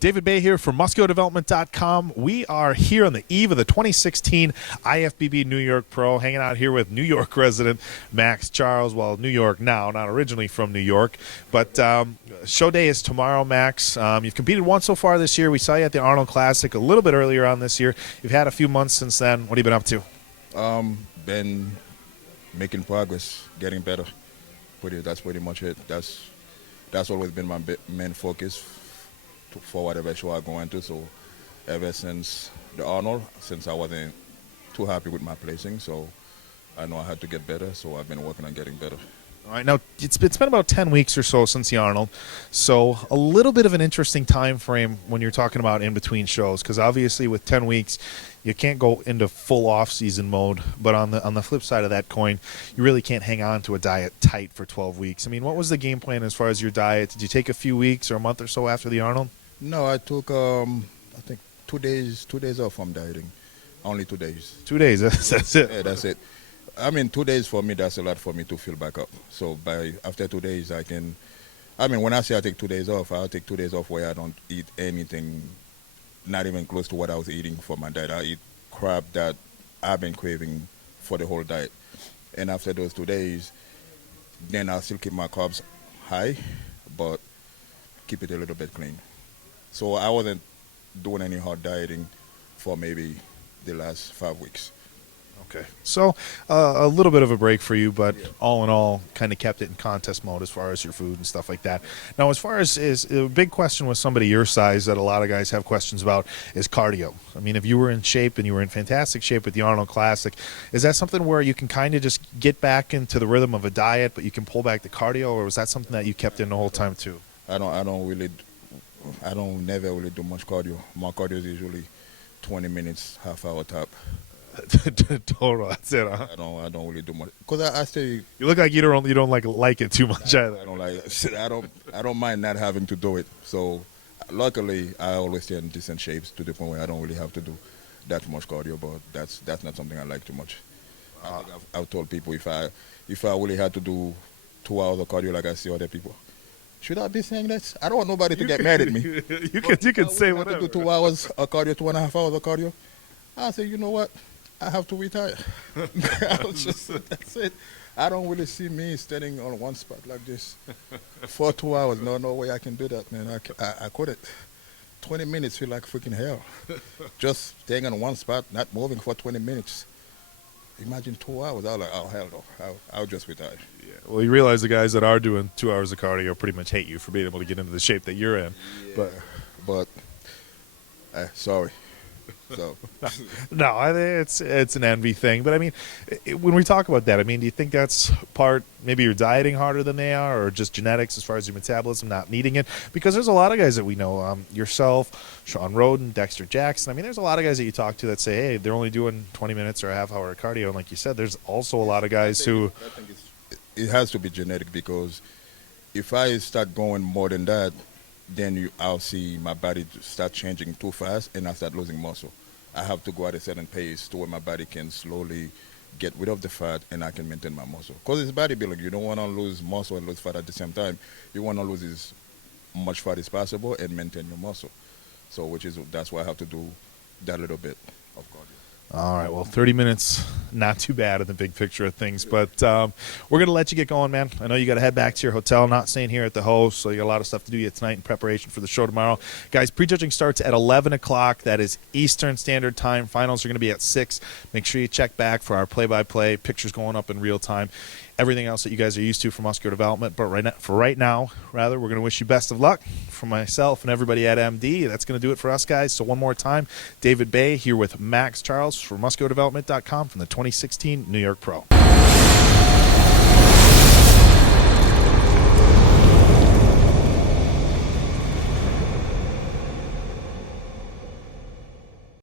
David Bay here from MuscoDevelopment.com. We are here on the eve of the 2016 IFBB New York Pro, hanging out here with New York resident Maxx Charles. Well, New York now, not originally from New York. But show day is tomorrow, Max. You've competed once so far this year. We saw you at the Arnold Classic a little bit earlier on this year. You've had a few months since then. What have you been up to? Been making progress, getting better. That's pretty much it. That's always been my main focus for whatever show I go into. So ever since the Arnold, since I wasn't too happy with my placing, so I know I had to get better, so I've been working on getting better. All right, now it's been about 10 weeks or so since the Arnold, so a little bit of an interesting time frame when you're talking about in between shows, because obviously with 10 weeks you can't go into full off-season mode, but on the flip side of that coin, you really can't hang on to a diet tight for 12 weeks. I mean, what was the game plan as far as your diet? Did you take a few weeks or a month or so after the Arnold? No, I took I think 2 days off from dieting. Only 2 days. 2 days, that's it. Yeah, that's it. I mean, 2 days for me, that's a lot for me to fill back up. So after 2 days, when I say I take 2 days off, I'll take 2 days off where I don't eat anything, not even close to what I was eating for my diet. I eat crap that I've been craving for the whole diet. And after those 2 days, then I'll still keep my carbs high, but keep it a little bit clean. So I wasn't doing any hard dieting for maybe the last 5 weeks. Okay, so a little bit of a break for you, but all in all, kind of kept it in contest mode as far as your food and stuff like that. Now, as far as a big question with somebody your size that a lot of guys have questions about is cardio. I mean, if you were in shape and you were in fantastic shape with the Arnold Classic, is that something where you can kind of just get back into the rhythm of a diet, but you can pull back the cardio, or was that something that you kept in the whole time too? I don't never really do much cardio. My cardio is usually 20 minutes, half hour top. Total, that's it, huh? I don't really do much because I stay. You look like you don't like it too much either. I don't like it. I don't mind not having to do it. So luckily, I always stay in decent shapes to the point where I don't really have to do that much cardio. But that's not something I like too much. I've told people if I really had to do 2 hours of cardio like I see other people, should I be saying that? I don't want nobody to get mad at me. You can say whatever. To do 2 hours of cardio, 2.5 hours of cardio. I say, you know what? I have to retire. That's it. I don't really see me standing on one spot like this for 2 hours. No way I can do that, man. I couldn't. 20 minutes feel like freaking hell. Just staying on one spot, not moving for 20 minutes. Imagine 2 hours. I was like, oh, hell no. I'll just retire. Yeah. Well, you realize the guys that are doing 2 hours of cardio pretty much hate you for being able to get into the shape that you're in. Yeah, but sorry. So no, it's an envy thing. But I mean, when we talk about that, I mean, do you think that's part maybe you're dieting harder than they are, or just genetics as far as your metabolism not needing it? Because there's a lot of guys that we know, yourself, Sean Roden, Dexter Jackson. I mean, there's a lot of guys that you talk to that say, hey, they're only doing 20 minutes or a half hour of cardio. And like you said, there's also a lot of guys who. I think it has to be genetic, because if I start going more than that, then I'll see my body start changing too fast and I start losing muscle. I have to go at a certain pace to where my body can slowly get rid of the fat and I can maintain my muscle. Because it's bodybuilding. You don't want to lose muscle and lose fat at the same time. You want to lose as much fat as possible and maintain your muscle. So that's why I have to do that little bit of cardio. All right, well, 30 minutes, not too bad in the big picture of things. But we're going to let you get going, man. I know you got to head back to your hotel, not staying here at the host, so you got a lot of stuff to do yet tonight in preparation for the show tomorrow. Guys, prejudging starts at 11 o'clock. That is Eastern Standard Time. Finals are going to be at 6. Make sure you check back for our play-by-play, pictures going up in real time, everything else that you guys are used to from Muscular Development. But right now, we're going to wish you best of luck from myself and everybody at MD. That's going to do it for us, guys. So one more time, David Bay here with Maxx Charles for MuscularDevelopment.com from the 2016 New York Pro.